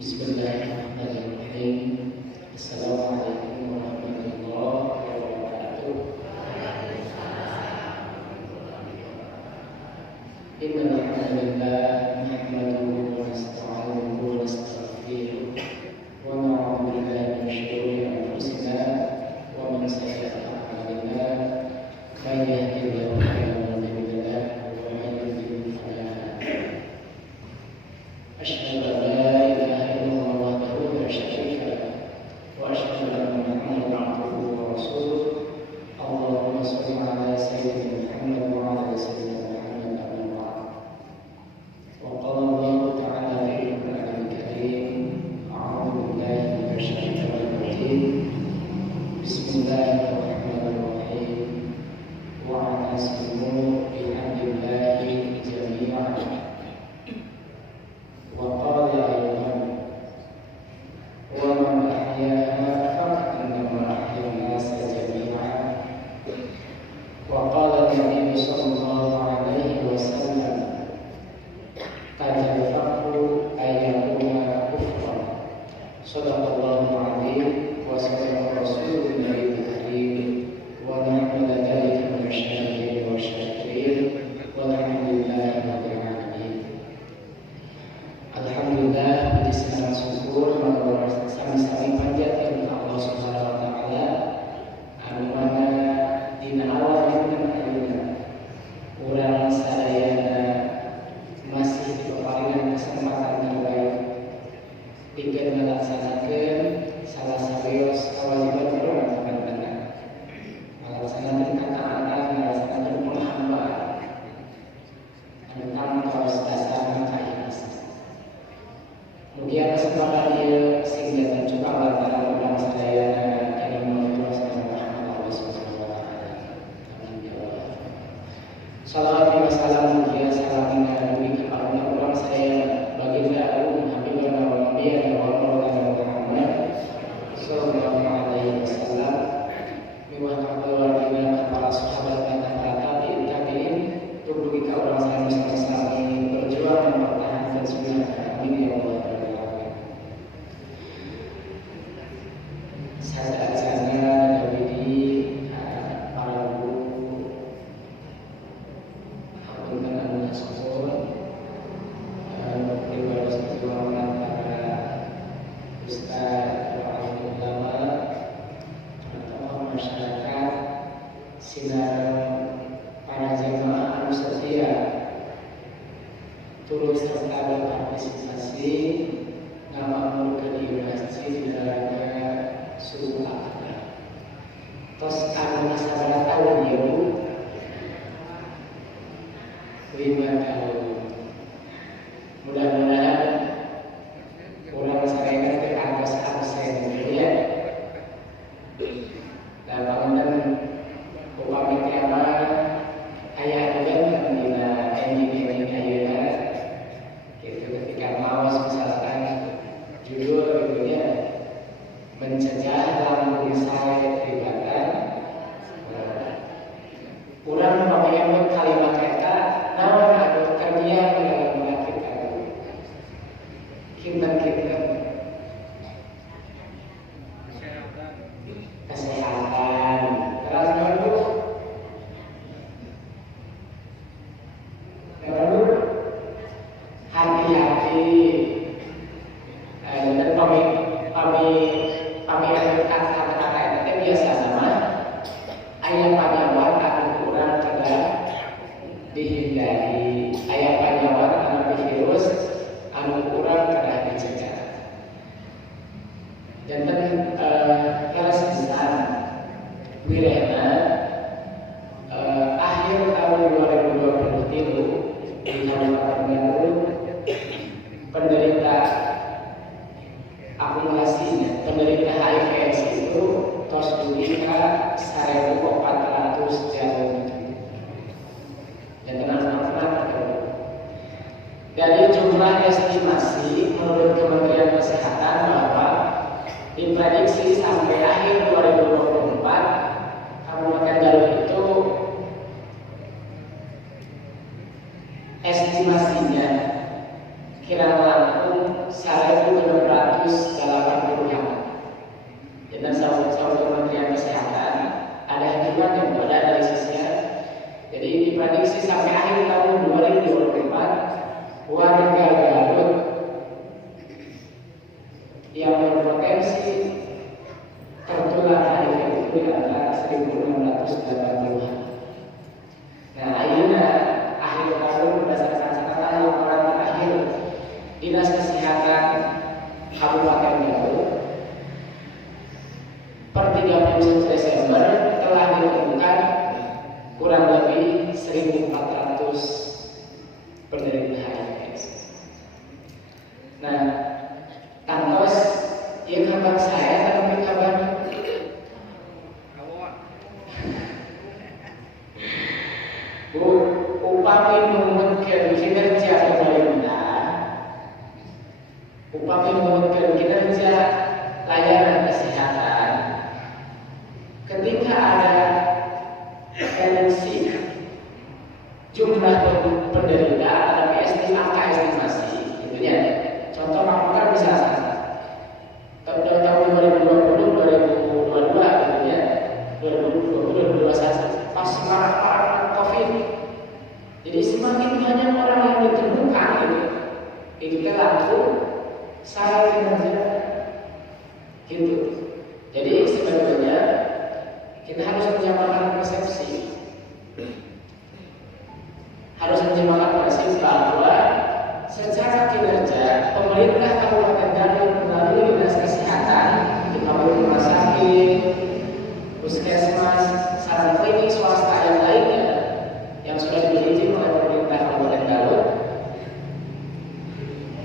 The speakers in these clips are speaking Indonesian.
Bismillahirrahmanirrahim. Assalamualaikum warahmatullahi wabarakatuh. Innal hamdalillah nahmaduhu wa nasta'inuhu wa nastaghfiruh wa na'udzu billahi min shururi anfusina wa min sayyiati a'malina. May yahdihillahu fala mudilla lahu wa may yudlil fala hadiya lahu. Asyhadu an la ilaha illallah wahdahu la syarika lahu wa asyhadu anna Muhammadan abduhu wa rasuluh. Allahumma shalli ala sayyidina Muhammad wa ala sayyidina Muhammad amma ba'd. Wa qala Allah ta'ala fi al-Qur'anil Karim, a'udzu billahi minasy syaithanir rajim. Bismillahirrahmanirrahim. Wa'tasimu bihablillahi jami'an. وقال أيضا ومن أحياها فكأنما أحيا الناس جميعا. وقال النبي صلى الله عليه وسلم قد الفقر أن يكون كفرا. صدق الله العظيم وصدق رسوله النبي الكريم ونعم ذلك من الشاهدين والشاكرين والحمد لله رب العالمين. Alhamdulillah, puji segala syukur maka sami-sami panjatkeun ka Allah Subhanahu wa taala anu mana dina awal dina ayeuna urang sadayana masih diparingan kesempatan terbaik pikeun ngalaksanakeun salah sabeos kawajiban urang teman-teman. Ngalaksanakeun kataatan, ngalaksanakeun penghambaan anu tanpa dasar kaikhlasan. Kemudian kesempatan dia sehingga tercoba lantaran orang sadayana yang mengikuti Muhammad sallallahu alaihi wasallam. Salawat dan salam mulia salam Nabi kepada orang sadayana baginda Agung Habibana wa Nabiyana wa Maulana Muhammad sallallahu alaihi wasallam. Miwah keluarga para sahabat dan para tabi'in dugi ka orang sadayana sami berjuang mempertahankan sunnah Nabi ya Allah. Saat-saatnya Nabi para guru apunten anu nasuhun pribadi perjuangan para ustaz, para ulama, tokoh masyarakat, sinar para jamaah anu setia turut serta berpartisipasi ngamakmurkeun di masjid dalamnya suruh apa? Tos anu sabaraha tahun ya Bu? 5 tahun. Mudah-mudahan urang sadayana teh kantos absen ya. Dan pamunten upami tema aya adegan dina ending ayeuna gitu ketika maos misalkan judul gitu ya mencegah lampu saya terlibatkan. Urang memakai kalimat eta naon anu kerja dalam penyakit anu kinten-kinten kesehatan terus dulu hati-hati dan pamiran kata-kata itu biasa nama ayat panjawat anu kurang kedah dihindari, ayat panjawat anu virus anu kurang kedah dicegah. Dan kelas besar wirena akhir tahun 2023 di Kabupaten Bandung penderita akumulasinya penderita HIV itu tos dugi ka 1.400 jalur. Dan tenang-tenang dari jumlah estimasi menurut Kementerian Kesehatan bahwa diprediksi sampai akhir 2024 Kabupaten Garut itu estimasinya kira langkung 1.600 itu di antara 1680-an. Nah, akhirnya akhir tahun berdasarkan catatan laporan terakhir Dinas Kesehatan Kabupaten Garut per 31 Desember telah ditemukan kurang lebih 1.400 penderita HIV/AIDS. Nah, tantos ya kabar saya tapi kabar Bu, upami menguatkan kinerja pemerintah, upami menguatkan kinerja layanan kesehatan. Ketika ada reduksi jumlah penderita atau angka estimasi, gitu ya. Contoh makanan bisa tahun 2020, 2022, gitu ya, 2020, 2021 pas marah COVID. Jadi semakin banyak orang yang ditemukan, gitu, itu kan langsung saya kinerja, gitu. Jadi sebetulnya kita harus menyamakan persepsi, harus menyamakan persepsi bahwa secara kinerja pemerintah Kabupaten Garut melalui Dinas Kesehatan di rumah sakit, puskesmas, sarana klinik swasta yang lainnya yang sudah diizin oleh pemerintah Kabupaten Garut,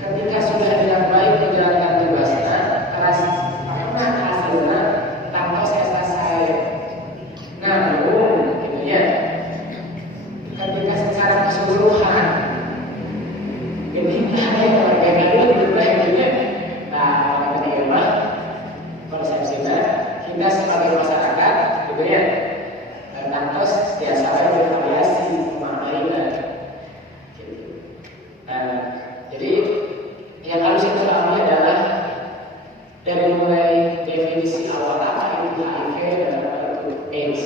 ketika sudah dengan baik menjalankan tugasnya, karena hasilnya tanpa selesai. Namun, gitu ya, ketika secara keseluruhan ketika ada yang berbeda berubah, gitu ya. Nah, ketika konsepsinya kita sebagai masyarakat, gitu ya, tantos biasa bervariasi maknanya, gitu. Jadi yang harus kita pahami adalah dari mulai definisi awal apa itu HIV dan apa itu AIDS.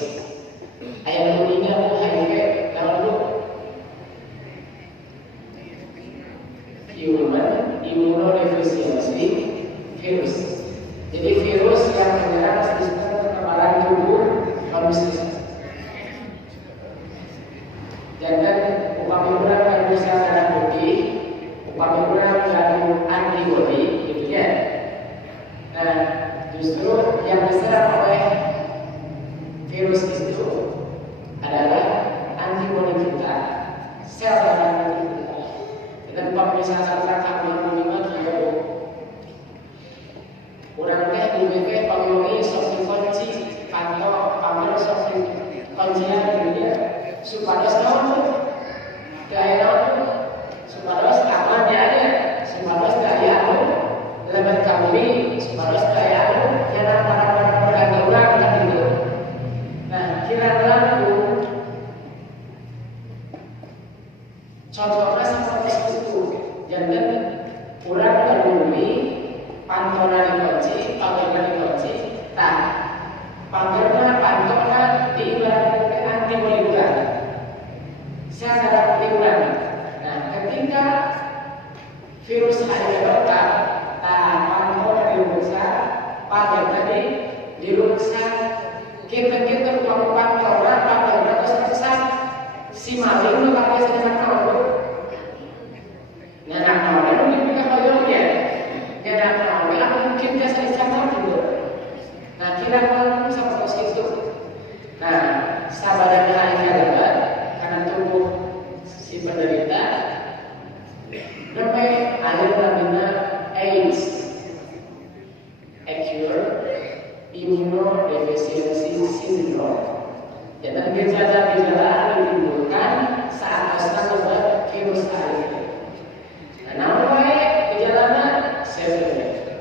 Ayat bunyinya HIV kalau dulu human immunodeficiency virus. Jadi virus yang menyerang sistem kekebalan tubuh manusia. Jangan upami orang yang bisa darah putih, upami orang yang antibody, gitu ya. Nah, justru yang diserang oleh virus itu adalah antibody kita, sel darah putih kita. Dan upami misalnya kakak 25 kilo, orang teh dulu pamili sok dikunci, kantor pamer sok kuncian, gitu ya. Supados naon gaya naon supados aman ya ada supados gaya anu lebat kami supados gaya anu jangan para berganti orang kan gitu. Nah kira-kira itu contohnya seperti itu. Jangan kurang berduri pantona dikunci, pagerna dikunci, tak pagerna pantona diibaratkan antibody bulan. Saya ada pertimbangan. Nah, ketika virus HIV lokal, pantona diruksa, pager tadi diruksa, kita melakukan orang pager terus kesan si maling itu pakai sedang tahu. Nah, kalau itu dipikir kalau dia, dia tahu, aku mungkin dia sedang tahu juga. Nah, kira-kira seperti itu. Nah, sahabatnya HIV adalah karena tubuh si penderita sampai ada namanya AIDS, acute immunodeficiency syndrome. Jadi gejala-gejala yang ditimbulkan saat terserang virus HIV. Namanya gejalanya severe,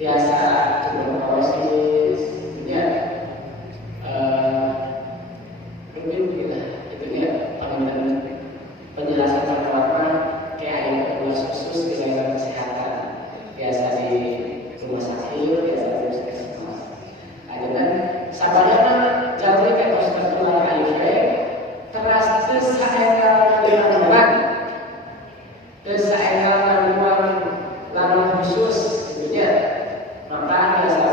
biasa tuberkulosis, ya. Penjelasan pertama kayak ada tugas khusus di dalam kesehatan biasa di rumah sakit, biasa di puskesmas. Dengan sabarnya jatuh ke pos tertular HIV teras sesaengal dengan sesaengal gangguan lambung khusus, gitu ya. Maka biasa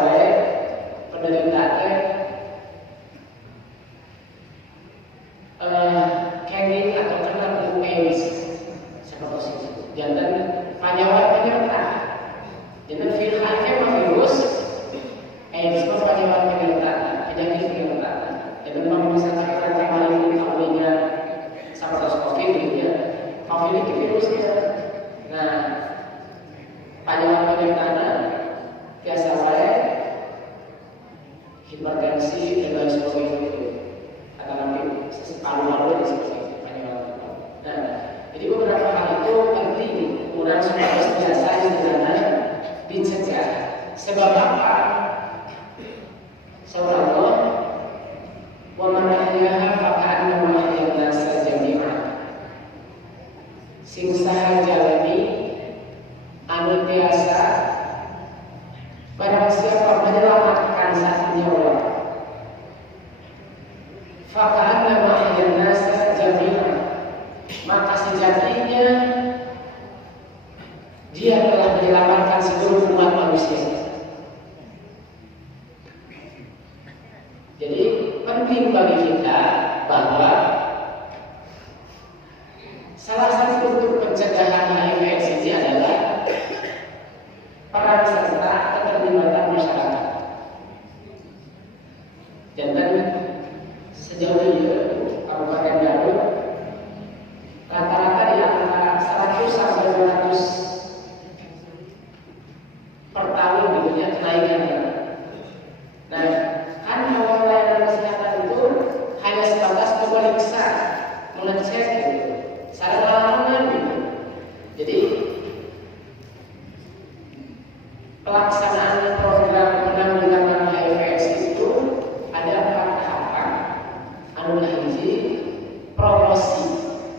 penderita AIDS itu penyakit penyertaan. Dan memang bisa kita kembali awalnya seperti COVID gitu ya. COVID itu virusnya. Nah, penyakit penyertaan biasa wae hipertensi dan lain sebagainya itu. Atau nanti paru-paru dan sebagainya penyakit. Nah, jadi beberapa hal itu penting kemudian supaya biasa sederhana dicegah. Sebab apa? Surah Allah, wa man ahyaha fa'annama ahya an-nasa jami'an. Sing saha jalani anu biasa barang siapa menyelamatkan satu nyawa, fa'annama ahya an-nasa jami'an, maka sejatinya dia telah menyelamatkan seluruh umat manusia. Jadi penting bagi kita bahwa salah satu bentuk pencegahan HIV/AIDS ini adalah peran serta keterlibatan masyarakat. Dan sejauh ini Kabupaten Garut rata-rata di antara 100 sampai 200 per tahun gitu ya kenaikannya. Nah, kan awal layanan kesehatan itu hanya sebatas memeriksa, mengecek gitu, sarana gitu. Jadi pelaksanaan program penanggulangan HIV/AIDS itu ada 4 tahapan. Anu hiji promosi,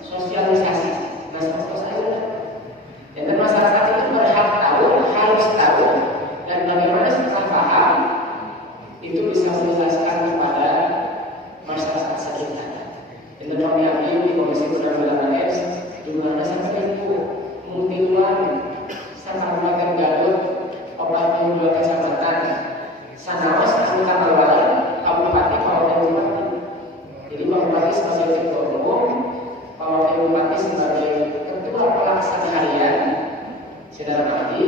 sosialisasi. Nah, seperti saya dan masyarakat itu berhak tahu, harus tahu, dan bagaimana setelah paham itu bisa menjelaskan kepada masyarakat sekitar. Dan kami ambil di Komisi Penanggulangan AIDS jumlahnya sampai 1000 multiwan sama Kabupaten Garut, 42 kecamatan, sanaos anggota kawalan, Kabupaten Bupati. Jadi Pak Bupati sebagai ketua umum, Pak Wakil Bupati sebagai ketua pelaksana harian, saudara Mati,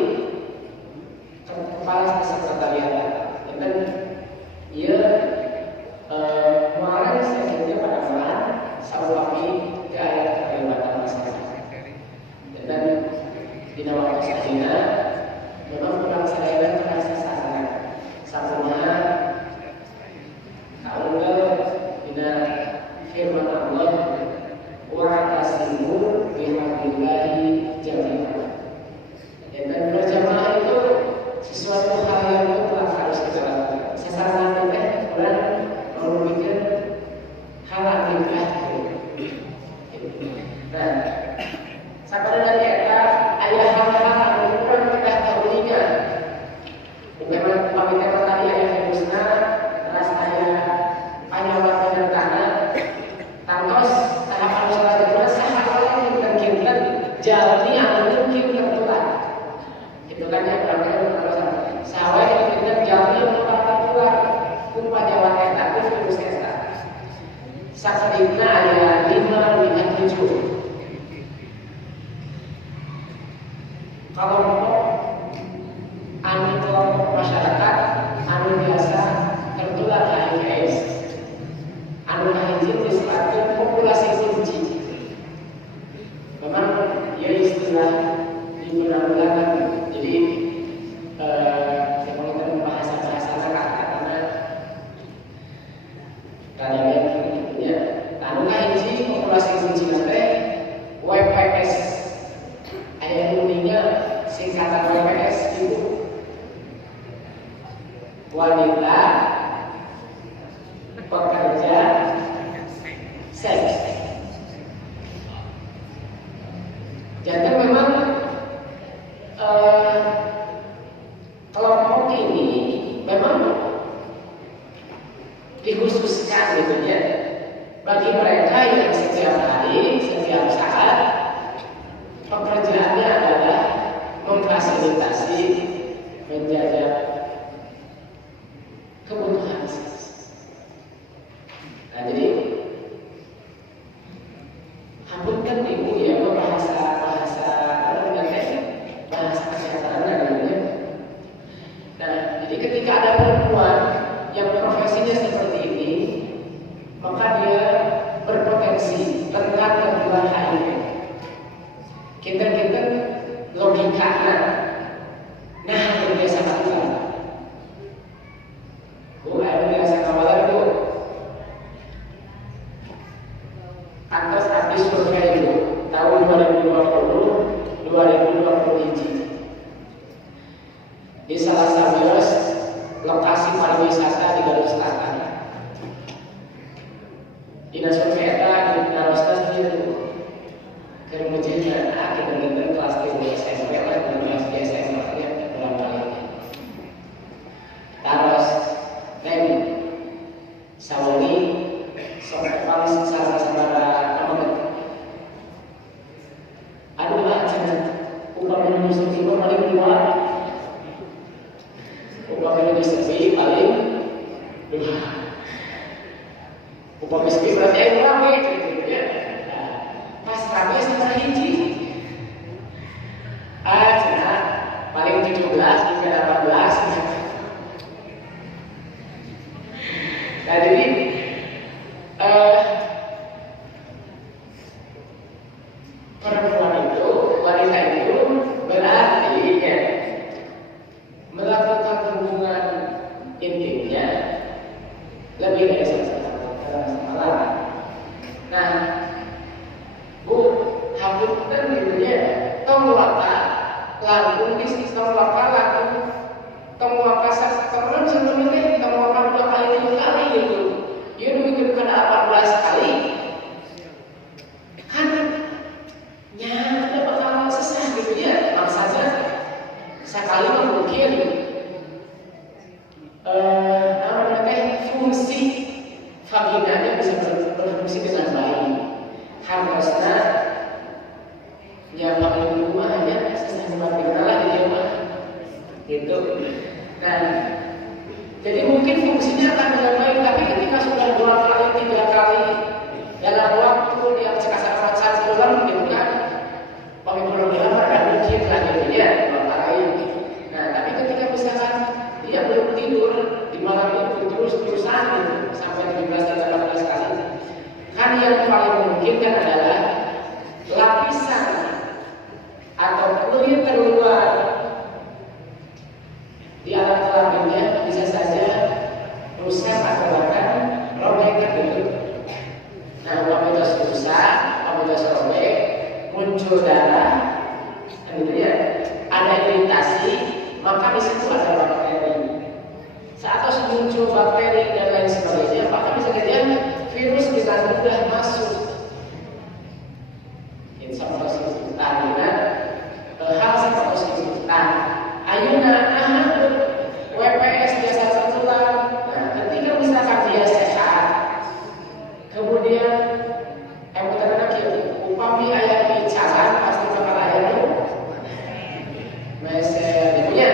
kepala sekretariat. Dan ia kemarin saya kerja pada bulan Sabtu ke ayat keterlibatan masyarakat. Dan di dalam keseharian memang kurang saya terasa sangat satunya kalau tidak firman Allah wa tasimu bihamdillahi jami'an. Dan berjamaah itu sesuatu hal yang mutlak harus kita lakukan. Sasaran kita bulan merugikan hal akhirat. Nah, sabar dan eta ayah hal-hal yang kurang kita tahunya. Bagaimana pamitan tadi ayah Husna, terus ayah panjawab penyertaan, tangos tahapan selanjutnya sahabat yang terkini jalani atau mungkin tertular. Itu kan yang berarti sawah yang tidak jalani untuk tertular upah jawa eta virus eta. Sakitna ayat 5 dengan 7. Kelompok kelompok masyarakat anu biasa tertular HIV/AIDS. Anu hiji disebutkan populasi kunci. Memang ya istilah digunakan. Jadi kalau kita bahasa kata-kata kalian ya, anu hiji populasi kunci teh WPS. Ayat uninya singkatan WPS itu wanita pekerja seks. Jadi memang kelompok ini memang dikhususkan gitu ya bagi mereka yang setiap hari, setiap saat pekerjaannya adalah memfasilitasi, menjaga kebutuhan seks. Nah, jadi hampirkan ibu ya bahasa kesehatan namanya. Nah, jadi ketika ada perempuan Upah miskin berarti yang rame gitu ya. Pas rame sama hiji. Cina paling 17 hingga 18. Nah jadi perempuan itu, wanita itu berarti ya, melakukan hubungan intimnya lebih dari satu. Nah, Bu, hapunten gitu ya, tong waka langkung bisnis, tong waka langkung, tong waka saktoran sebelumnya, tong waka 2 kali 3 kali gitu. Ya demikian kada 18 kali. Kan ya tidak bakal sesah gitu ya. Maksudnya sekali mungkin fungsi vaginanya bisa berfungsi dengan baik. Harusnya ya paling rumah aja sesah vagina lah di rumah gitu. Nah, jadi mungkin fungsinya akan dengan baik, tapi ketika sudah 2 kali 3 kali dalam waktu yang sekasar bulan gitu kan, pakai belum dilamar kan mungkin lah gitu ya 2 kali. Nah, tapi ketika misalkan dia belum tidur di malam itu terus-terusan gitu sampai 17 dan 18 kali, kan yang paling mungkin kan adalah lapisan atau kulit terluar di alat kelaminnya bisa saja rusak atau bahkan robek gitu. Nah, apabila rusak, apabila robek, muncul darah, gitu ya, ada iritasi, maka di situ ada bakteri. Saat muncul bakteri dan lain sebagainya, maka bisa jadi virus bisa mudah masuk. Insya-Allah hal seperti itu. Nah, ayeuna WPS biasa tertular. Nah, ketika misalkan dia sehat, kemudian upami ayat di jalan pasti bakal ayat itu. Mesel itu ya.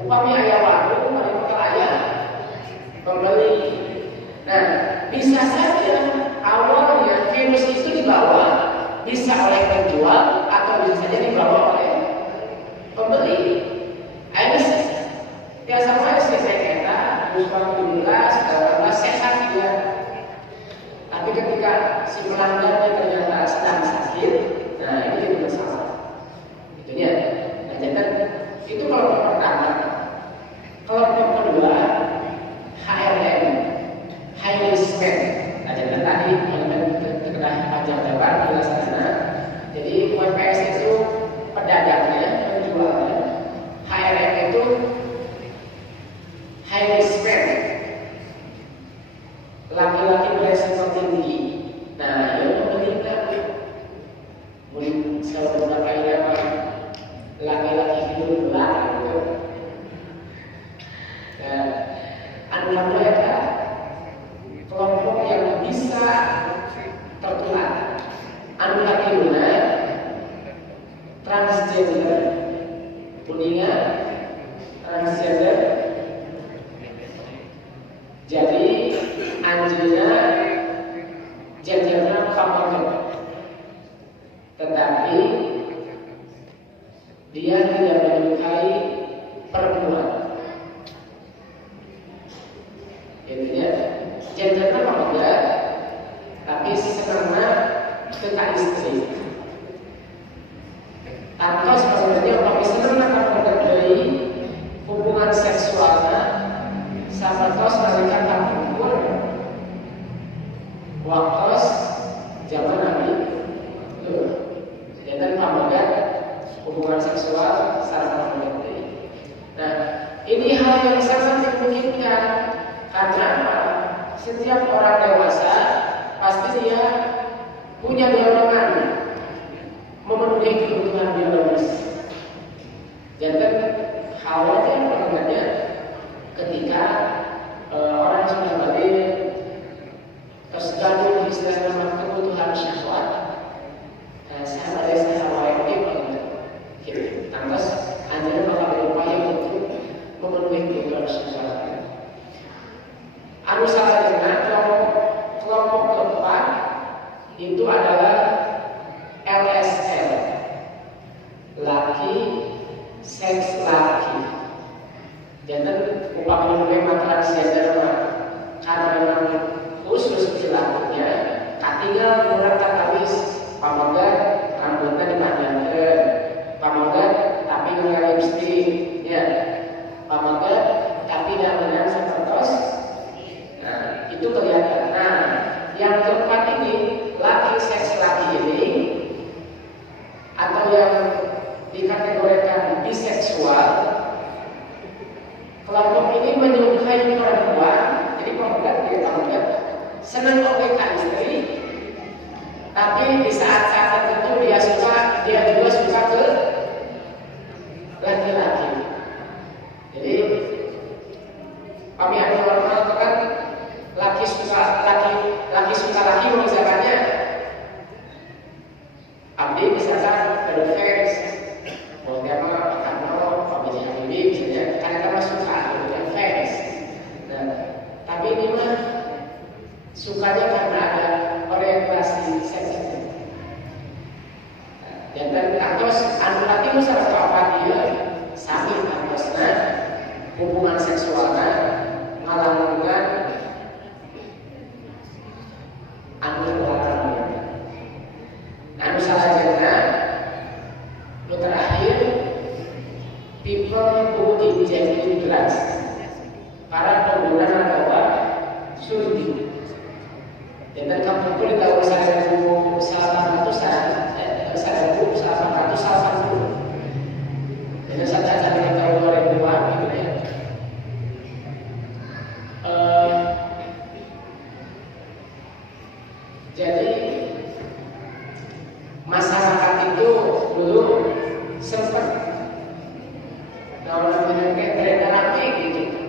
Upami ayat warung pasti bakal ayat pembeli. Nah, bisa saja awalnya virus itu dibawa bisa oleh penjual atau bisa saja dibawa oleh pembeli. Akhirnya ya sama sih saya kira Rusman 17 sehat dia. Tapi ketika si pelanggannya ternyata sedang sakit, nah ini jadi masalah. Itunya. Nah, jadi itu kelompok pertama. Kelompok kedua HRM, high risk man. Nah, jadi tadi terkena panjang lebar penjelasannya. Jadi WPS itu pedagangnya, penjualnya. HRM itu high risk man, laki-laki beresiko tinggi. Nah, yang meninggal mungkin salah beberapa ilmu laki-laki hidup belakang gitu. Dan anak mereka kelompok yang bisa tertular. Anak ilmu transgender, kuningan transgender. Jadi anjingnya gendernya pamager, tetapi dia tidak menyukai perempuan. Intinya gendernya pamager, tapi senangnya ke istri. Atau sebenarnya kami senang akan mengenai hubungan seksualnya sama tos nalika perempuan waktu zaman Nabi jadi pamagat hubungan seksual secara pamagat. Nah, ini hal yang sangat dimungkinkan karena setiap orang dewasa pasti dia punya dorongan memenuhi kebutuhan biologis. Jadi khawatir bangetnya ketika orang sudah balik tergabung istilahnya kebutuhan syahwat, sahabat syahwat gitu. Lantas hanya bakal berupaya untuk memenuhi kebutuhan syahwat. keempat ini, laki seks laki ini atau yang dikategorikan biseksual, kelompok ini menyukai perempuan. Jadi pemuda senang memberikan istri, tapi di saat-saat tertentu dia juga suka ke laki-laki. Jadi kami ada orang kan laki suka laki misalkannya abdi misalkan ada fans mau dia mah karena pemilik abdi misalnya karena suka dengan fans. Nah, tapi ini mah sukanya karena ada orientasi seks. Dan kantos anu laki misalnya apa dia sami kantosna hubungan seksualnya ngalamungan anu larang. Anu salajengna nu terakhir people who inject drugs, para pengguna narkoba surdi. Dan kamu pun di tahun 1800-an, 1880. Jadi saya cacat di tahun 2000-an gitu ya. Jadi masyarakat itu dulu sempat kalau namanya beredar gitu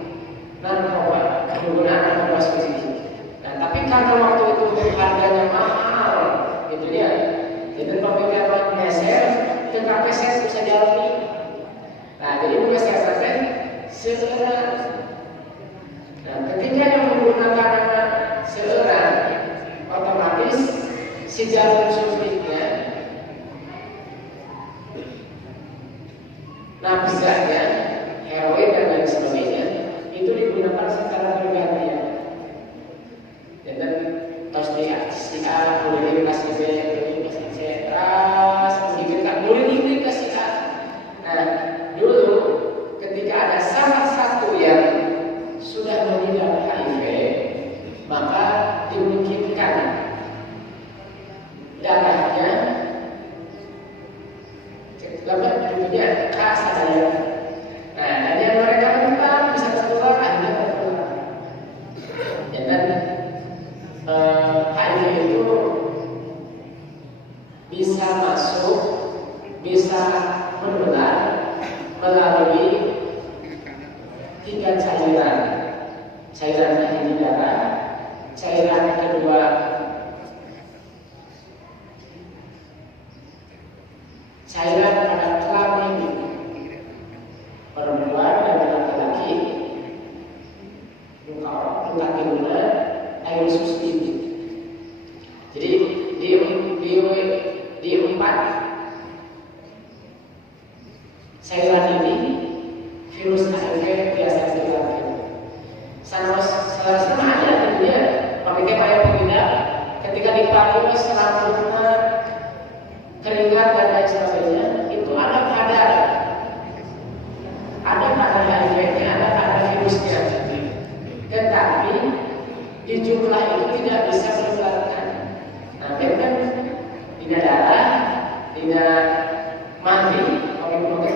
narkoba, penggunaan narkoba seperti. Nah, tapi karena waktu itu harganya mahal, gitu ya. Jadi pemikiran meser, tetapi saya bisa jalani. Nah, jadi bukan saya katakan seorang. Nah, ketika yang menggunakan seorang, otomatis si jarum suntiknya, nafsanya, heroin dan lain sebagainya, itu digunakan secara bergantian. Dan terus si A, boleh dikasih B, boleh dikasih C, terus menggigitkan, boleh dikasih A. Nah, dulu ketika ada salah satu yang sudah mengidap HIV, maka dimungkinkan darahnya punya khas saya. Nah, dan yang mereka tentang bisa tertular, akhirnya tertular. Dan HIV itu bisa masuk, bisa menular melalui 3 cairan. Cairan di darah, cairan kedua cairan pada kelamin perempuan dan laki-laki, luka guna, air susu ini. Jadi di 4 cairan ini virus HIV biasa dilakukan. Sama ada di dunia, pemikiran para pengidap ketika dipakai selama keringat dan lain sebagainya, itu ada kadar HIV-nya, ada kadar virusnya. Tetapi di jumlah itu tidak bisa menularkan. Nah, kan tidak darah, tidak mandi, mandi,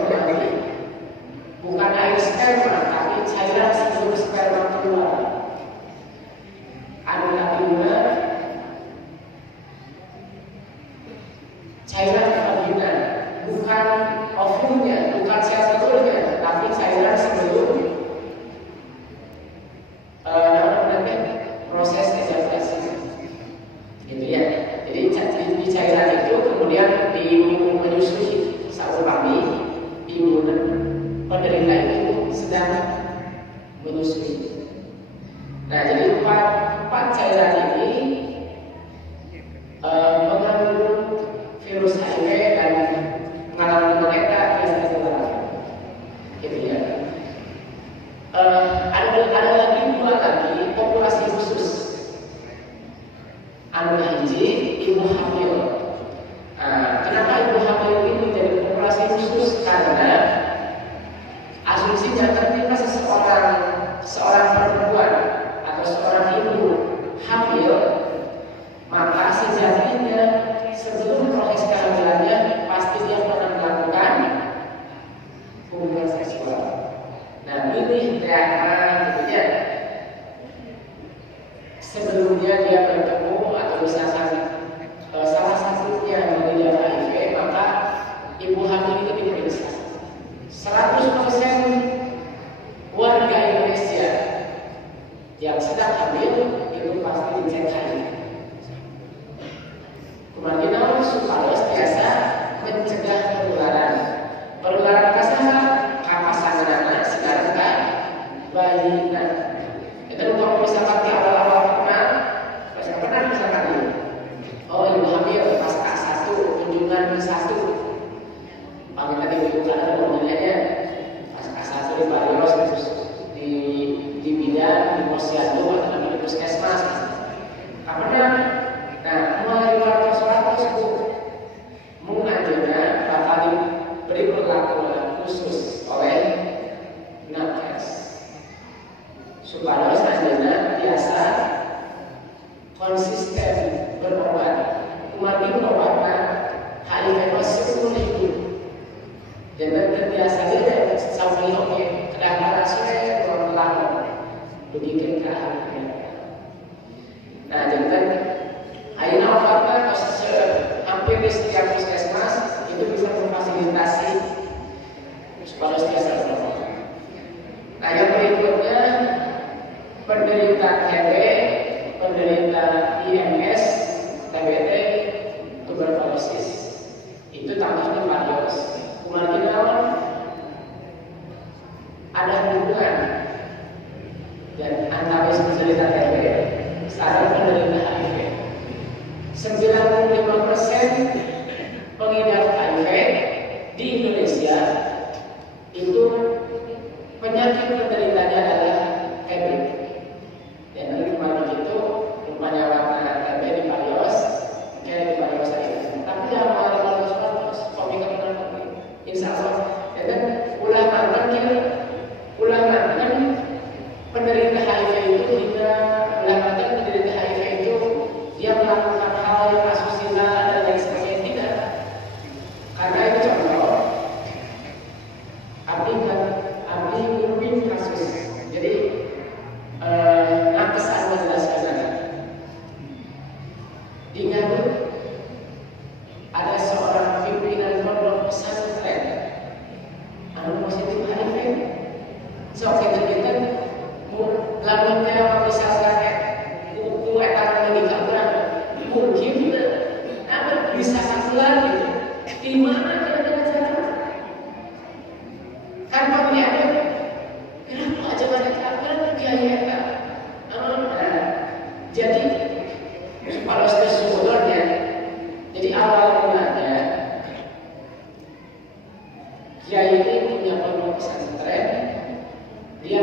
bukan air sperma, tapi cairan sebelum sperma keluar. Ada lagi cairan vagina, bukan ovumnya, bukan sel telurnya, tapi cairan sebelum proses ejakulasi, gitu ya. Jadi di cairan itu kemudian menyusui saur kami, ibu penderita itu sedang menyusui. Nah, jadi 4 cairan ini mengandung virus HIV dan mengalami mereka biasa tertular, gitu ya. Ada lagi 2 lagi populasi khusus, anu hiji ibu hamil. Kenapa ibu hamil ini menjadi populasi khusus? Karena asumsinya ketika seorang perempuan atau seorang ibu hamil, sebelumnya dia bertemu atau misalkan salah satunya mengidap HIV, maka ibu hamil itu diperiksa. 100% warga Indonesia yang sedang hamil itu pasti dicek HIV. Kemungkinan supaya biasa mencegah penularan. Penularan kasaha pasangan anak sekarang kan bayi. Itu kalau misalkan di awal-awal pernah misalkan ini, oh ibu hamil pas K1 kunjungan ke 1, panggil tadi ibu kan ngomongnya pas K1 di Barios terus di bidang di posyandu atau di puskesmas. Kapan? Nah, mulai wartos bu, mengajukan bakal diberi perlakuan khusus oleh nakes supaya selanjutnya biasa konsisten berobat. Kemarin berobatkan HIV masih hidup. Jangan terbiasa dia sampai oke kadang-kadang saya kurang lama begitu ke HIV. Nah, jangan aina obatnya hampir di setiap puskesmas itu bisa memfasilitasi supaya biasa berobat. Nah, yang berikutnya penderita TB, penderita IMS, TBC, tuberkulosis itu tambahnya Barios. Kemungkinan ada hubungan dan antara penderita TB sama penderita HIV. 95% pengidap HIV di Indonesia itu penyakit penderitanya adalah TB. Dan kemarin itu rupanya warna TB di Barios, kayak di Barios saja. Tapi yang malah Barios komik insya Allah. Dan ulama kan penderita HIV itu hingga ulama kan penderita HIV itu dia melakukan hal yang asusila dan lain sebagainya tidak. Karena itu contoh. Abdi mimpin kasus. Jadi nakes saya menjelaskan lagi. Di Garut ada seorang pimpinan pondok pesantren anu positif HIV. So kita lamunnya misalkan buku etan lagi kabar mungkin bisa satulan gitu. Di mana kita cara? Kan pokoknya ada kenapa aja banyak kabar biaya kan? Jadi kalau sebenarnya jadi awal mulanya Kiai ini punya pondok pesantren, dia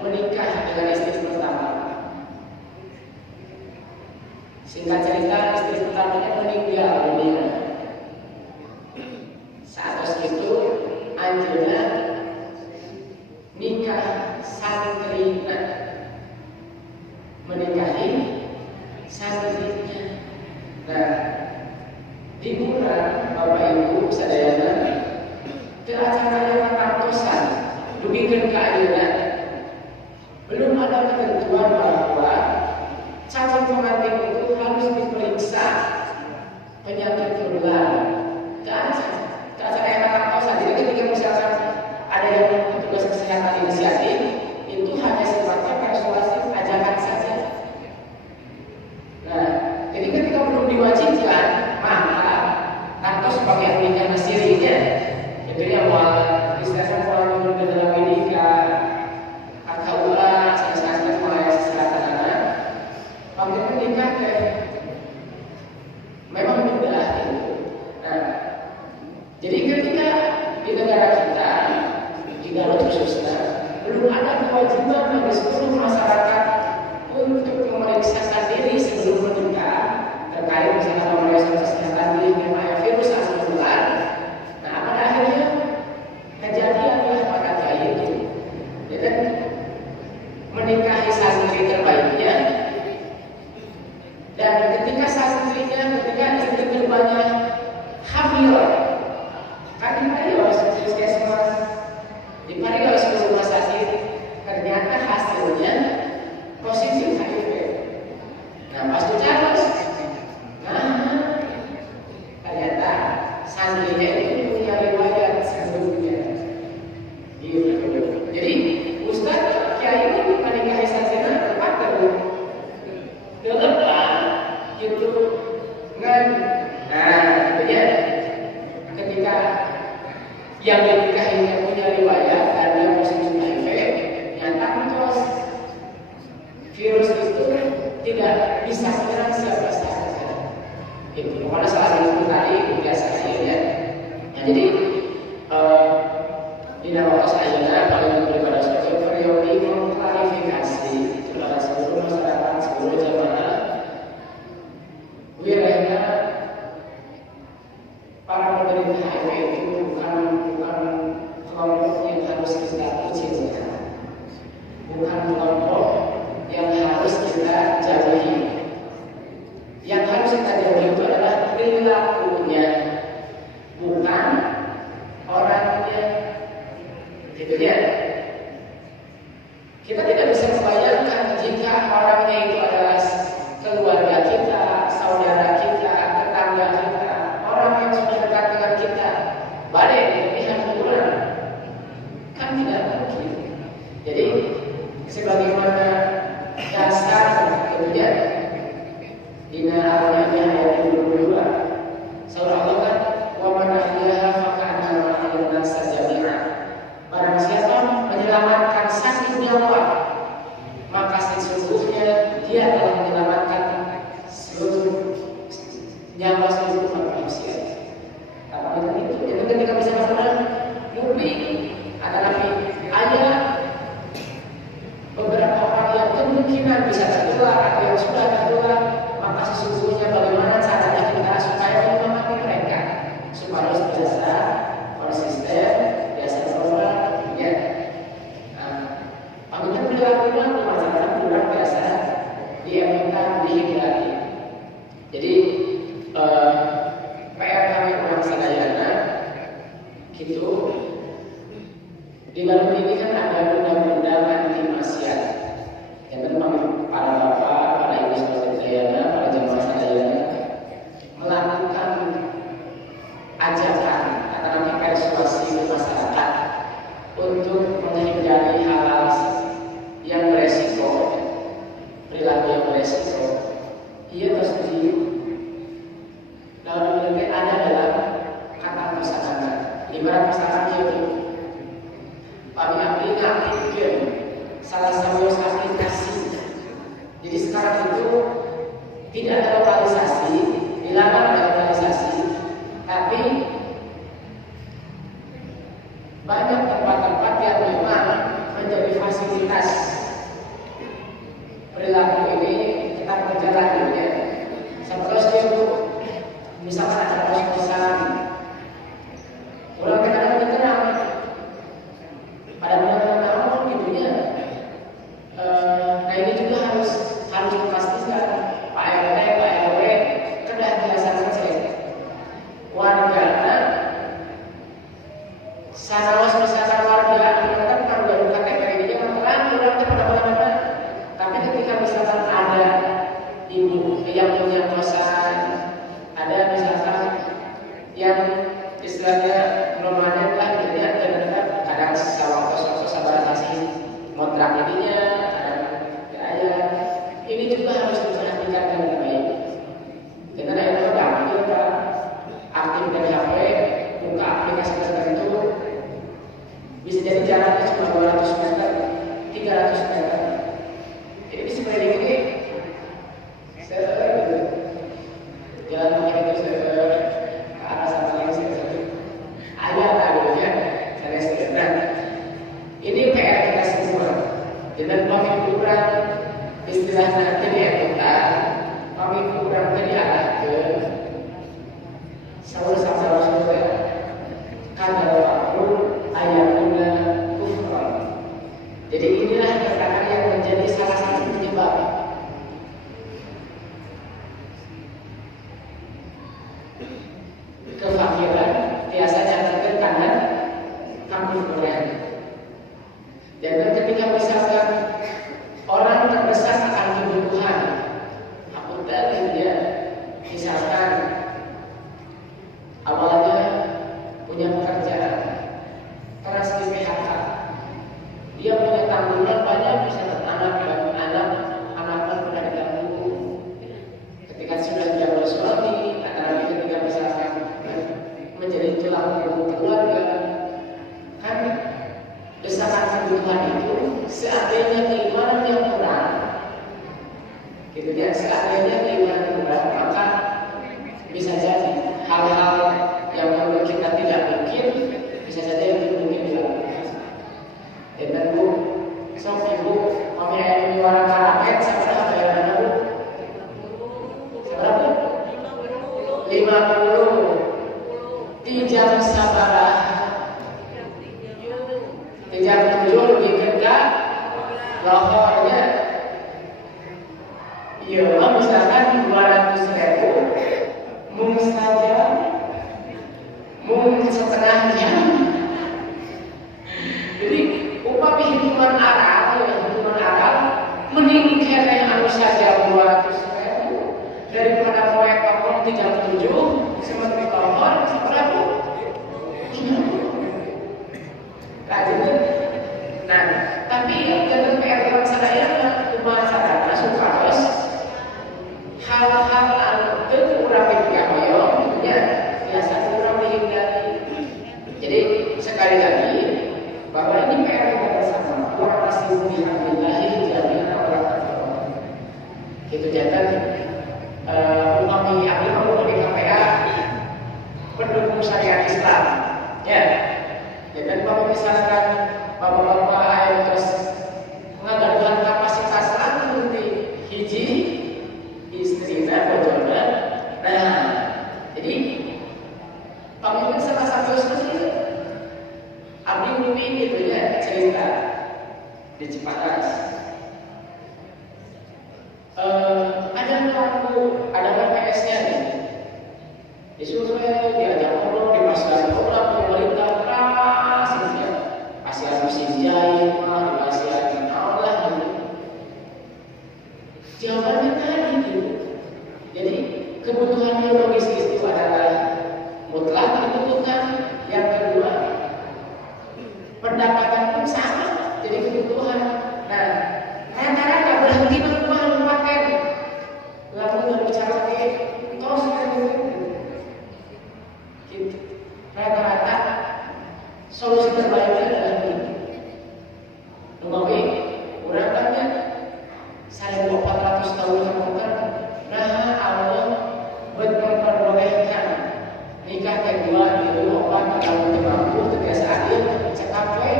menikah dengan istri pertama. Singkat cerita istri pertamanya meninggal dunia. Saat itu anjurnya nikah santrina, menikahi santrinya. Nah, di bulan Bapak Ibu sadayana ke acaranya kantosan dugikeun ka ayeuna belum ada ketentuan bahwa calon pengantin itu harus diperiksa penyakit menular. Ke acara yang kantosan. Jadi ketika misalkan ada yang petugas kesehatan inisiatif itu hanya sifatnya persuasif ajakan saja. Nah, jadi ketika belum diwajibkan, maka kantor sebagai nikah nasirinya, itu yang mau istilahnya mau menurut dalam nikah, KUA, saya mulai kesehatan anak, panggil nikah memang mudah itu. Nah, jadi ketika di negara kita, di Garut khususnya, belum ada kewajiban bagi seluruh masyarakat untuk memeriksakan diri sebelum menikah terkait misalnya pemeriksaan kesehatan diri mengenai virus atau menular. Nah, pada akhirnya kejadianlah pada Kiai itu, jadi menikahi santri terbaiknya, dan ketika santrinya, ketika istri keduanya hamil, kan diparios puskesmas, diparios ke rumah sakit, ternyata hasilnya positif HIV. Nah, tidak bisa menyerang siapa saja. Itu pokoknya salah satu tadi biasa ya. Nah, jadi di dalam waktu saya paling daripada sebagai periode mengklarifikasi kepada seluruh masyarakat, seluruh jamaah, wirahnya para pemerintah HIV itu bukan kelompok yang harus kita kecilkan, bukan kelompok yang harus kita jauhi. Yang harus kita jauhi itu adalah perilakunya, bukan orangnya. Gitu ya. Kita tidak bisa membayangkan jika orangnya itu adalah keluarga kita, saudara kita, tetangga kita, orang yang sudah dekat dengan kita, balik pilihan kurang, kan tidak mungkin. Jadi sebagaimana dasar kemudian dina ayat 22 surah Allah kan wa man ahyaha faka'annama ahyana an-nasa jami'an. Barang siapa menyelamatkan satu nyawa, maka sesungguhnya dia telah menyelamatkan seluruh nyawa seluruh manusia. Apa itu? Itu ketika bisa berperan publik, tetapi ada beberapa orang yang kemungkinan bisa tertular atau yang sudah tertular, maka sesungguhnya bagaimana caranya kita supaya menyelamatkan mereka supaya biasa konsisten, biasa berubah, ya. Apabila perilakunya masyarakat kurang biasa, dia minta dihindari. Jadi PR kami orang Sadayana gitu. Di dalam ini kan ada undang-undang anti maksiat. Yang memang para bapak, para ibu saudara Sadayana, para jemaah Sadayana melakukan ajakan atau persuasi masyarakat untuk menghindari hal-hal yang beresiko, perilaku yang beresiko. Ia setuju. Lalu lebih ada dalam kata kosakata. Ibarat kosakata itu kami aplikasikan salah satu aplikasi. Jadi sekarang itu tidak ada lokalisasi, dilarang ada lokalisasi, tapi banyak tempat-tempat yang memang menjadi fasilitas perilaku ini kita berjalan ya. Seperti itu, misalkan ada kos-kosan, orang kadang-kadang tenang, pada benar-benar gitu ya. Nah ini juga harus dipastikan Pak RT, Pak RW kedah biasakan cek warga sanawas misalkan warga kan baru KTP ini kan terang orang pada mana-mana. Tapi ketika misalkan ada ibu yang punya kosan, ada misalkan yang istilahnya nomaden lah gitu ya, dan kadang sawah kos sabar kasih kontrak ininya, ya ini juga harus diperhatikan dengan baik. Dengan ada orang kita aktif dari HP, buka aplikasi tertentu, bisa jadi jaraknya cuma 200 meter, 300 meter. Jadi di spreading ini jalan pakai itu ke arah sana lagi ayat adunya saya sebenarnya ini PR kita semua dengan pemikiran istilahnya tadi kita pemikiran tadi arah ke saudara-saudara kadar waktu ayatnya kufran. Jadi inilah kata-kata yang menjadi salah satu penyebab kefakiran biasanya terkadang kampung Quran. Dan ketika misalkan orang terdesak akan kebutuhan, aku tadi dia misalkan awalnya juara karaket seberapa bayarnya Bu? Seberapa? 50. Di jam sabaraha? Di jam 7 lebih ke lohornya. Iya, misalkan 200.000 mung saja, mung setengah jam. Jadi upami hitungan Arab, mending kene anu saja 200.000 daripada proyek toko di jam 7 seperti lohor seberapa? 50. Nah, tapi yang PR saya cuma sadar supados hal-hal anu teu urang pikiran ya biasa urang dihindari. Jadi sekali lagi bahwa ini PR kita bersama. Wa nasibu bihamdillahi jami'an wa itu jantan umami abdi mau di KPA pendukung syariat Islam. Ya. Dan kalau misalkan bapak-bapak ayo terus mengadakan kapasitas langsung di hiji istrinya bojona. Nah, jadi pemimpin salah satu seperti abdi mimpi gitu ya cerita di Cipanas. Ada lampu, ada PPS-nya nih. Disuruh diajak ngobrol di pasar program pemerintah keras gitu ya. Kasihan mesin jahit, dikasihan Allah gitu. Jawabannya tadi gitu. Jadi kebutuhan biologis itu adalah mutlak dibutuhkan. Yang kedua, pendapatan pun sama, jadi kebutuhan. Nah, rata-rata berhenti berubah pakai lalu berbicara terus gitu. Rata-rata solusi terbaiknya adalah ini. Umpamanya urang kan saya 400 tahun kemudian, nah Allah memperbolehkan nikah kedua di rumah kalau mampu terbiasa adil cekape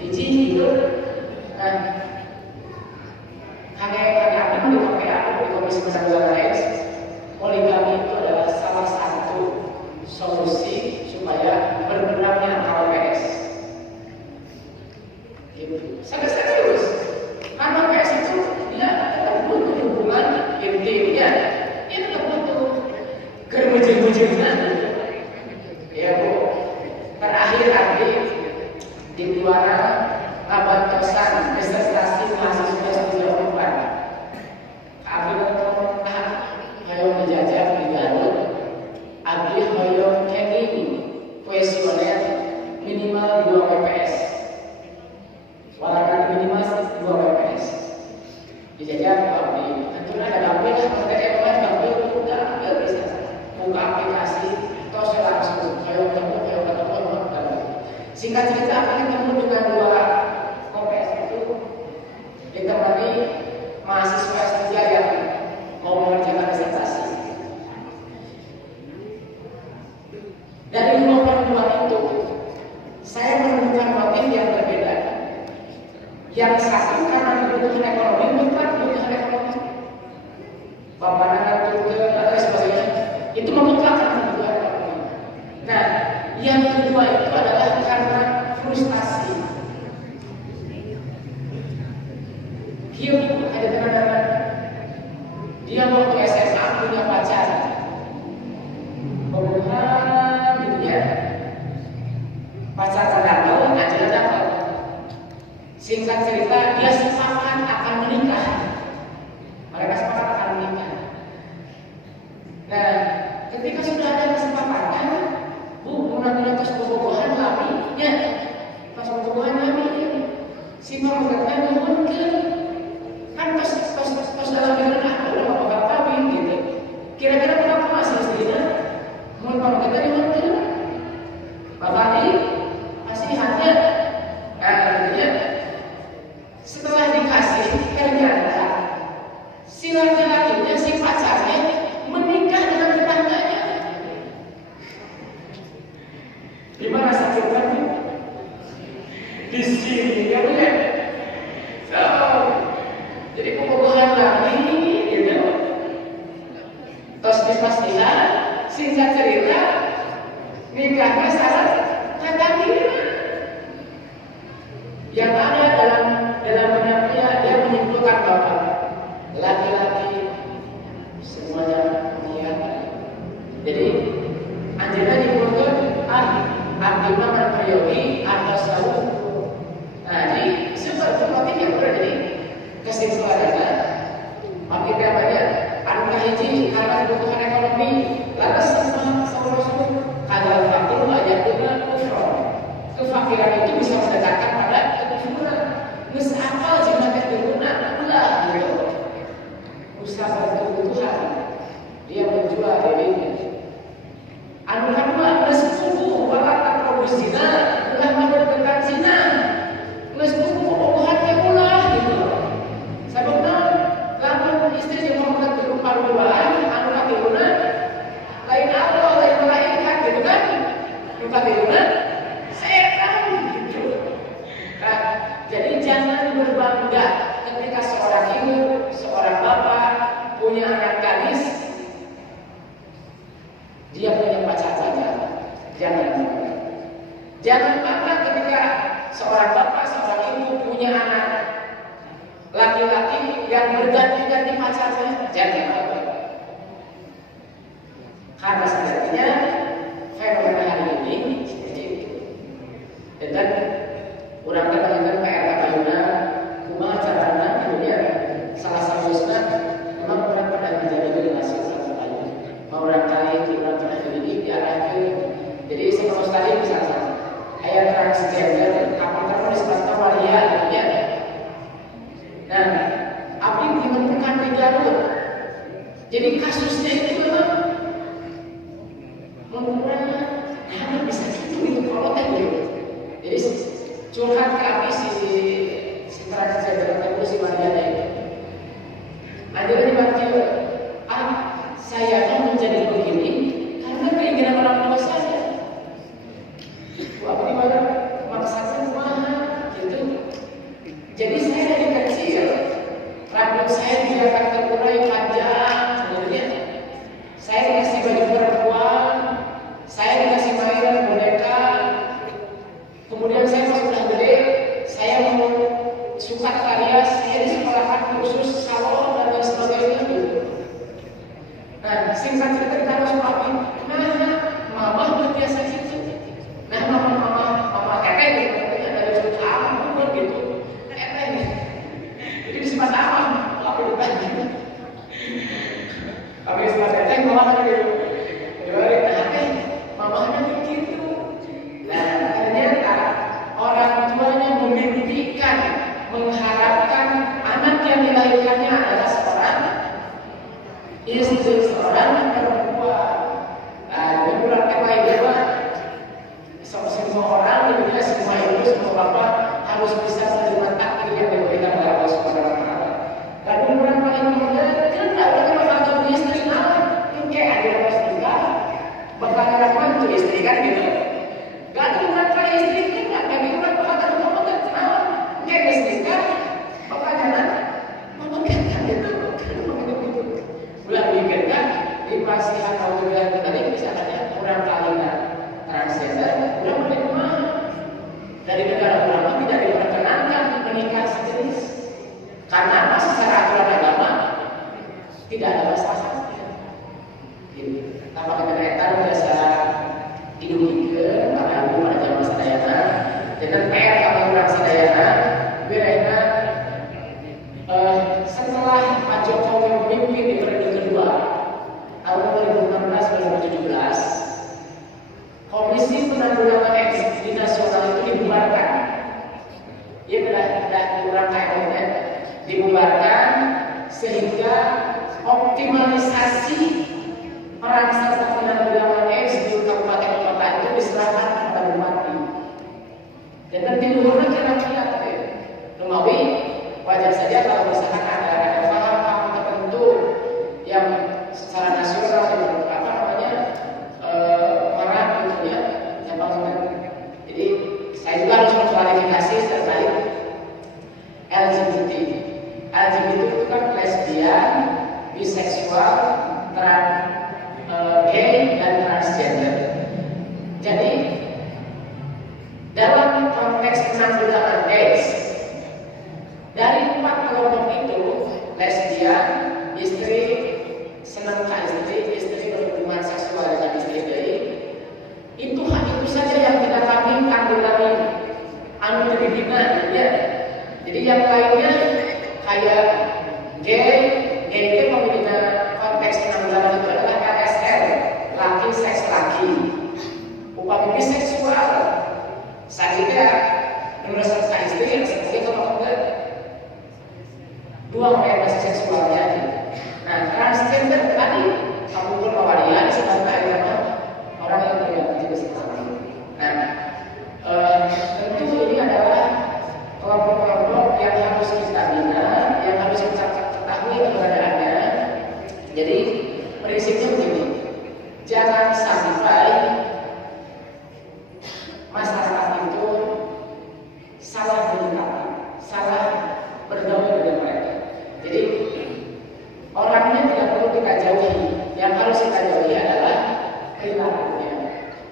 hiji gitu. Nah, kadang-kadang di KPA di Komisi Persahabatan X, poligami itu adalah salah satu solusi supaya berkurangnya KPS. Gitu. Sangat serius. Karena PS itu dia tetap butuh hubungan intimnya, dia tetap butuh kermujing-mujingan. Ya Bu, terakhir tadi di Juara Abantosan disertasi mahasiswa studi Unpad. Abdi ngomong hayang menjajah di Garut, abdi hayang kenging kuesioner minimal 2 PPS. Walaupun minimal 2 PPS. Dijajah abdi, tentunya ada gampil lah, PTM lain gampil udah nggak bisa. Buka aplikasi, tos langsung hayang ketemu. Singkat cerita, akan ketemu dengan 2 PPS itu ditemani mahasiswa S3 yang mau mengerjakan disertasi. Dari 2 perempuan itu, saya menemukan motif yang berbeda. Yang satu karena kebutuhan ekonomi, bukan kebutuhan ekonomi. Pemandangan turun atau sebagainya, itu memutlak karena kebutuhan ekonomi. Nah, yang kedua itu adalah karena frustasi. Dia ada teman-teman, dia waktu SMA punya pacar, hubungan gitu ya, pacar terlalu aja dapat. Singkat cerita, dia sepakat akan menikah. Mereka sepakat akan menikah. Nah, ketika sudah ada kesepakatan, Bu, menang atas bobogohan lami, ya, pas bobogohan lami, si mengatakan mungkin kan pas singkat cerita, nikahnya syarat kata gimana? Yang ada dalam benaknya dia menyimpulkan bahwa laki-laki semuanya mengiyakan. Jadi anjirnya dikurut abdullah berperyogi atau sahur. Nah, jadi seperti motifnya udah jadi kesimpulannya. Makin banyak anu kahiji karena kebutuhan ekonomi. Lalu semua kadal fakir ayatul kufur. Kefakiran itu bisa mendekatkan pada kekufuran. Geus apal jeung teh teguna ulah gitu. Usaha berkebutuhan. Dia menjual dirinya. Anu kadua geus kudu wala taqrabuz zina, ulah mendekatkan zina. Geus kudu bobogohan teh ulah gitu. Sababna lamun istri yang mau mengatakan perbuatan anu katiruna lain Allah lain malaikat gitu kan. Nu katiruna setan gitu. Nah, jadi jangan berbangga ketika seorang ibu, seorang bapak punya anak gadis, dia punya pacar saja. Jangan bangga ketika seorang bapak, seorang ibu punya anak laki-laki yang berganti-ganti pacarnya. Jangan bangga. Karena sejatinya fenomena hari ini seperti itu. Dan orang terkenal PR Kapayuna, kumaha carana dunia salah satunya memang orang pernah menjadi relasi satu kali. Orang kali orang pernah jadi diarahkan. Jadi sebelum tadi misalnya ayat transgender apa terus pasca Maria ya. Nah, abdi menemukan di Garut. Jadi kasusnya itu memang hanya bisa gitu kalau gitu. Jadi curhat ke abdi si transgender atau si Maria itu. Ada dibantu, saya kan menjadi begini karena keinginan orang tua saya. Abdi mana maksudnya mahal gitu. Jadi saya dari kecil rambut saya tidak akan terurai panjang sebenarnya. Saya dikasih baju perempuan, saya dikasih mainan boneka. Kemudian saya pas sudah gede, saya mau suka karya, saya disekolahkan kursus salon dan lain sebagainya gitu. Nah, singkat cerita kita harus pahami, mama biasa gitu. Nah, mama kakek gitu, katanya dari sudut alam gitu. Jadi di sebelah alam, apa itu tadi? Tapi di sebelah teteh mamanya gitu. Jadi kakek, mamanya begitu. Nah, ternyata orang tuanya memimpikan, mengharapkan anak yang dilahirkannya adalah seorang istri, seorang perempuan. Nah, ini kurang terbaik juga. Semua orang di dunia, semua ibu, semua bapak harus bisa menerima takdir yang diberikan oleh Allah Subhanahu wa Ta'ala. Dan orang paling mudah, kenapa orang bakal jadi istri anak? Kayak ada orang nikah, bakal ada mantu istri kan gitu. Gak ada orang kaya istri kan, bagi orang bakal ada mama kan kenal. Kayak istri kan, bakal ada mama kan gitu. Bulan mikir kan, di pasihan auzubillah tadi misalnya orang kalian transgender, orang menerima dari negara ulama tidak diperkenankan menikah sejenis. Karena apa? Secara aturan agama tidak ada masalahnya. Tanpa keterkaitan biasa didudukan pada ibu pada zaman sadayana dengan PR kami orang sadayana berena setelah Pak Jokowi memimpin di periode kedua tahun 2016-2017, Komisi Penanggulangan AIDS di nasional itu dibubarkan. Ia sudah kurang kaitannya dibubarkan sehingga optimalisasi peran serta penanggulangan AIDS di kabupaten kota itu diserahkan kepada bupati. Dan nanti luhurnya kira-kira Lumawi wajar saja kalau misalkan ada paham-paham tertentu yang secara nasional apa namanya orang gitu ya. Jadi saya juga harus mengklarifikasi terkait LGBT. LGBT itu kan lesbian, biseksual, gay dan G itu memiliki konteks penanggulangan itu adalah LSR, laki seks laki. Upamanya seksual, saja menurut KST yang seperti kalau enggak dua orientasi seksualnya. Nah, transgender tadi kamu berpawalian sebagai orang yang beragama jenis kelamin. Nah, tentu ini adalah kelompok-kelompok yang harus kita bina, yang harus kita ketahui keberadaannya. Jadi prinsipnya begini, jangan sampai masyarakat itu salah menyikapi, salah bergaul dengan mereka. Jadi orangnya tidak perlu kita jauhi, yang harus kita jauhi adalah perilakunya.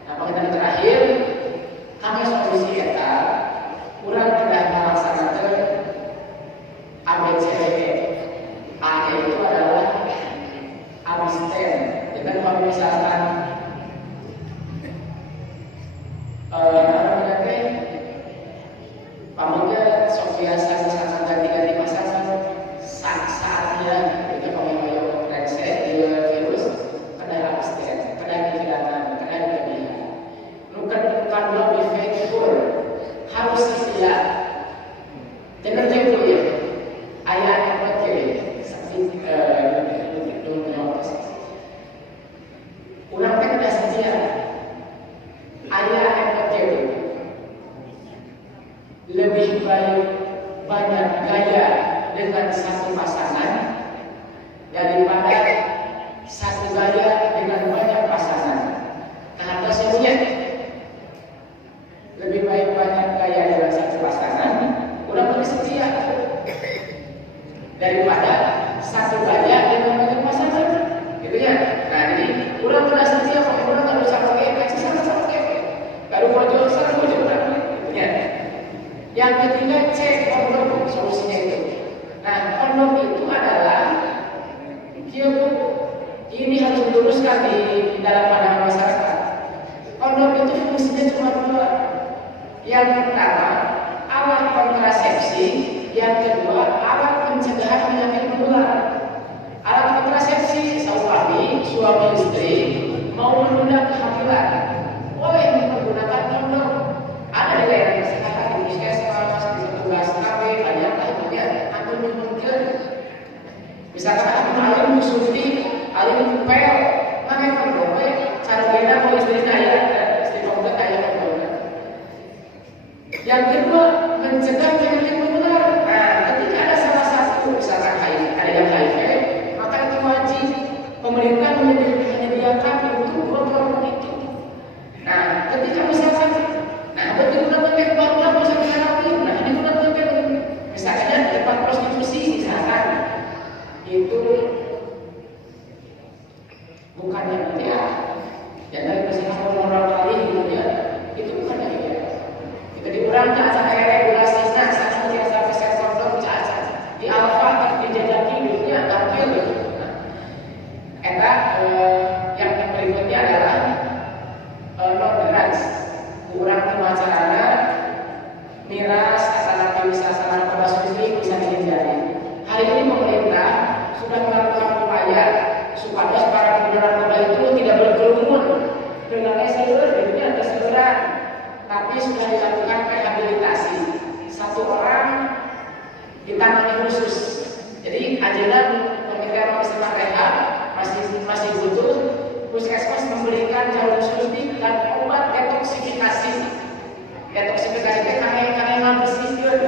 Nah, pengertian terakhir, kami solusi eta kurang sudah melaksanakan ABCDE. A itu adalah abstain. Dengan kalau misalkan pamungnya sok biasa misalkan ganti-ganti pasangan saatnya itu kalau reset virus kena abstain, kena kehilangan, kena kelebihan. Bukan lebih faithful, harus setia. Jangan jauh ya. Ayat yang pakai seperti ulang kan tidak setia. Ayat yang pakai lebih baik banyak gaya dengan satu pasangan daripada satu gaya dengan banyak pasangan. Kenapa saya punya? Lebih baik banyak gaya dengan satu pasangan, kurang lebih setia daripada satu gaya dengan banyak pasangan. Gitu ya. Nah, jadi kurang tidak setia, kurang nggak bisa pakai kasih sama-sama pakai. Baru mau sama gitu ya. Yang ketiga, cek kondom, solusinya itu. Nah, kondom itu adalah ini harus diluruskan di dalam pandangan masyarakat. Kondom itu fungsinya cuma dua. Yang pertama, alat kontrasepsi. Yang kedua, alat pencegahan penyakit menular. Alat kontrasepsi, suami istri mau menunda kehamilan, boleh menggunakan kondom. Ada di daerah kesehatan di puskesmas, di petugas KB, banyak lainnya. Antum mungkin, misalkan antum alim suntik, alim pel, mana kondom? Cara beda mau istrinya ya, istri kondom kayak kondom. Yang kedua, mencegah penyakit menular. Nah, ketika ada salah satu, misalkan HIV, ada yang HIV, maka itu wajib pemerintah menyediakan untuk botol itu. Nah, ketika misalkan, betul pakai botol bisa terapi. Nah, ini betul pakai, misalnya tempat prostitusi, misalkan itu bukannya ya, dan dari misalkan moral kali gitu ya, itu bukannya ya. Kita dikurang ke acara regulasinya, saya biasa pesan kondom caca di alfa dijajaki dunia tampil gitu. Yang berikutnya adalah non-drugs, kurang kemacarana, miras, asalkan bisa salah kebasuh bisa dihindari. Hari ini pemerintah sudah melakukan upaya supaya para pengguna narkoba itu tidak berkerumun dengan SLR, ini ada segera, tapi sudah dilakukan rehabilitasi. Satu orang ditangani khusus. Jadi ajaran komite masyarakat rehab masih butuh puskesmas memberikan jarum suntik dan obat detoksifikasi. Detoksifikasi itu karena membersihkan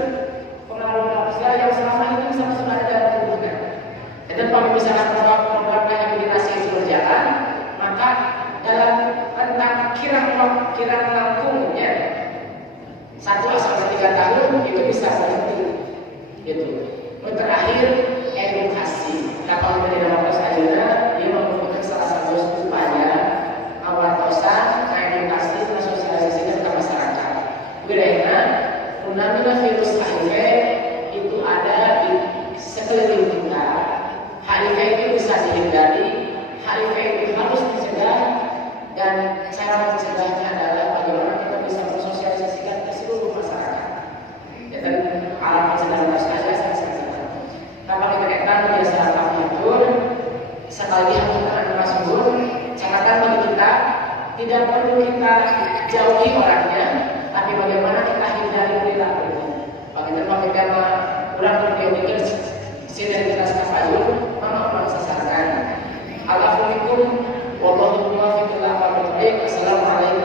pengaruh-pengaruh yang selama ini sama sudah ada dalam tubuhnya. Dan kalau misalnya program rehabilitasi itu berjalan, maka dalam rentang kirang langkungnya 1 sampai 3 tahun itu bisa berhenti. Gitu. Terakhir edukasi. Nah, kalau dari dalam saja dia merupakan salah satu upaya awatosan, edukasi, dan sosialisasi ke masyarakat. Bedanya, mengenai virus HIV itu ada di sekeliling kita. HIV itu bisa dihindari, HIV itu harus dicegah, dan cara mencegahnya adalah bagaimana kita bisa mensosialisasikan ke seluruh masyarakat. Dan alat pencegahan saja saya sampaikan. Tanpa dikaitkan tidak perlu kita jauhi orangnya, tapi bagaimana kita hindari perilakunya. Bagaimana kurang berpikir sinergitas tafayul, mama merasa sarkan. Alhamdulillah, wallahu muwaffiq ila aqwamit thoriq. Assalamualaikum.